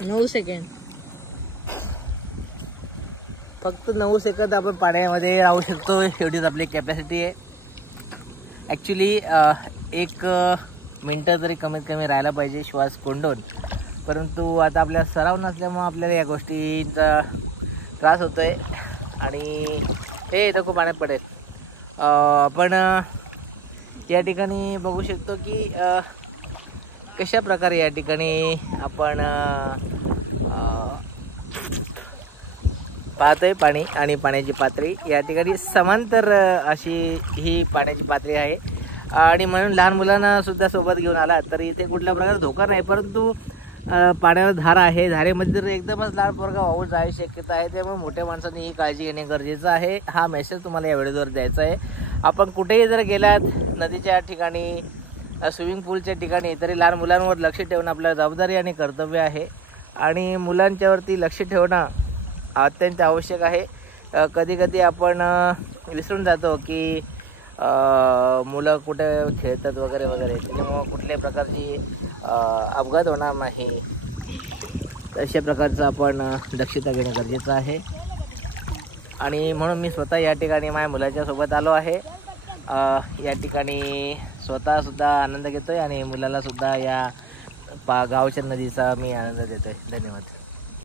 9 second. फक्त 9 second आपण पाण्यामध्ये राहू शकतो, एवढीच आपली कॅपॅसिटी आहे. ॲक्च्युली 1 मिनटं तरी कमीत कमी राहायला पाहिजे श्वास कोंडून, परंतु आता आपल्याला सराव नसल्यामुळं आपल्याला या गोष्टींचा त्रास होतो आहे. आणि हे नको पाण्यात पडेल. आपण या ठिकाणी बघू शकतो की कशा प्रकारे या ठिकाणी आपण पाहतोय पाणी आणि पाण्याची पातळी या ठिकाणी समांतर अशी ही पाण्याची पातळी आहे. आणि म्हणून लहान मुलांना सुद्धा सोबत घेऊन आला तर इथे कुठल्या प्रकारे धोका नाही, परंतु पाण्याला धार आहे, धारेमध्ये जर एकदमच लहान पोरगा वाहून जायची शक्यता आहे. त्यामुळे मोठ्या माणसांनी ही काळजी घेणे गरजेचं आहे. हा मेसेज तुम्हाला या व्हिडिओवर द्यायचा आहे. आपण कुठेही जर गेलात नदीच्या ठिकाणी, स्विमिंग पूलच्या ठिकाणी, तरी लहान मुलांवर लक्ष ठेवणं आपल्या जबाबदारी आणि कर्तव्य आहे. आणि मुलांच्यावरती लक्ष ठेवणं अत्यंत आवश्यक आहे. कधी कधी आपण विसरून जातो की मुलं कुठे खेळतात वगैरे वगैरे, त्याच्यामुळं कुठल्याही प्रकारची अपघात होणार नाही. अशा प्रकारचं आपण दक्षता घेणं गरजेचं आहे. आणि म्हणून मी स्वतः या ठिकाणी माझ्या मुलाच्या सोबत आलो आहे. या ठिकाणी स्वतःसुद्धा आनंद घेतो आहे आणि मुलाला सुद्धा या गावच्या नदीचा मी आनंद देतो आहे. धन्यवाद.